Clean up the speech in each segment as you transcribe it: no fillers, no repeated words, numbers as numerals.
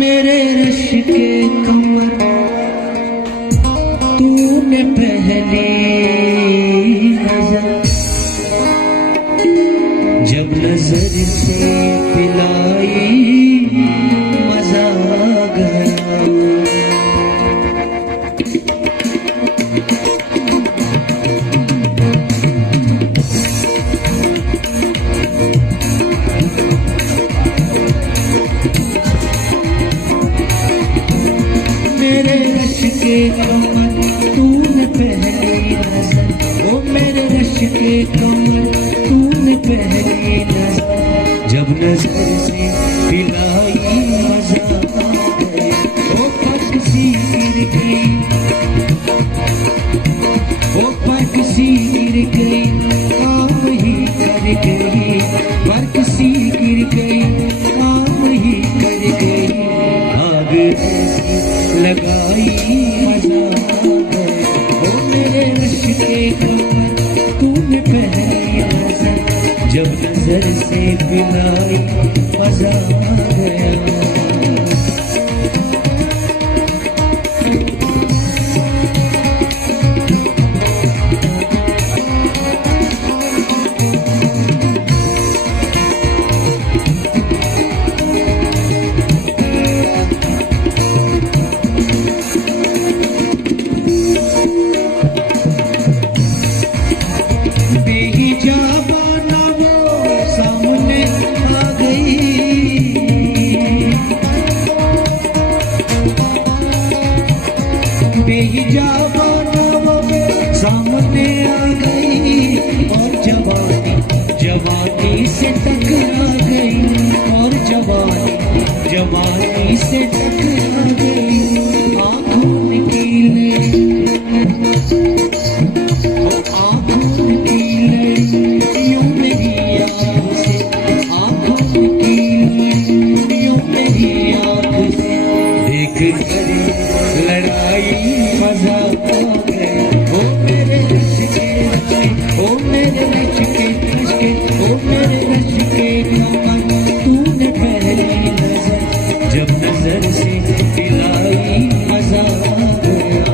मेरे रश के कमर तूने पहली नजर जब नजर से पिलाई मजा आ गया। मेरे रश के कमर तूने पहली नजर, ओ मेरे रश के कमर तूने पहली नजर जब नजर से पिलाई मजा आ गया। ओ पग सी गिर गई, ओ पग सी गिर गई, काम ही कर गई, पग सी गिर गई, काम ही कर गई, आग ऐसी लगाई मजा आ गया। ओ मेरे रश के कमर तूने पहली नजर जब नजर से पिलाई मजा आ गया। बेहिजाबाना वो सामने आ गई और जवानी जवानी से टकरा गई, और जवानी जवानी से टकरा गई। आँखों की लड़ियों मेरी आँख से, आँखों की लड़ियों मेरी आँख से देख कर लड़ाई मजा आ गया। ओ मेरे रश के, ओ मेरे रश के, ओ मेरे रश के कमर तूने पहली नजर जब नजर से पिलाई मजा आ गया।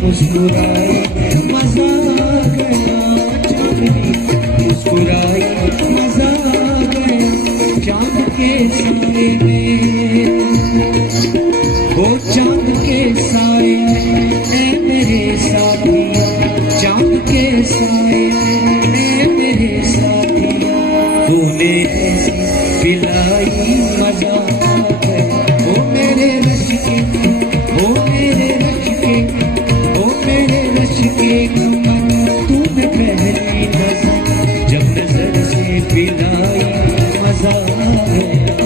मुस्कुराई मजा आ गया, चांदनी मुस्कुराई मजा आ गया। चांद के साए में, वो चांद के साए में ए मेरे साथिया, चांद के साए में ए मेरे साथिया, तूने ऐसी पिलाई मजा आ गया। ओ मेरे रश के, ओ मेरे रश के, के कमर तूने पहली नजर जब नजर से पिलाई मजा आ गया।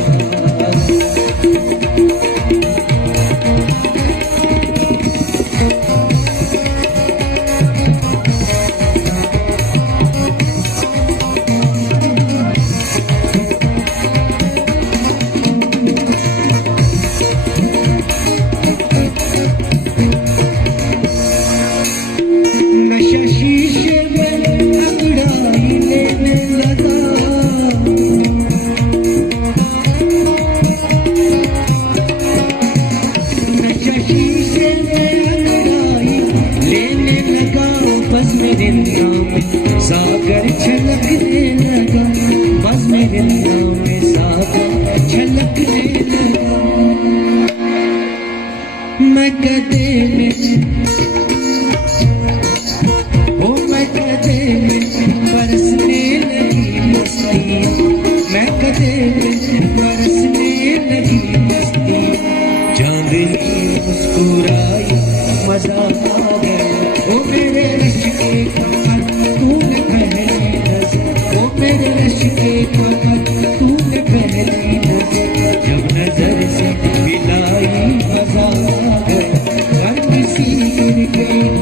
सी गिर गई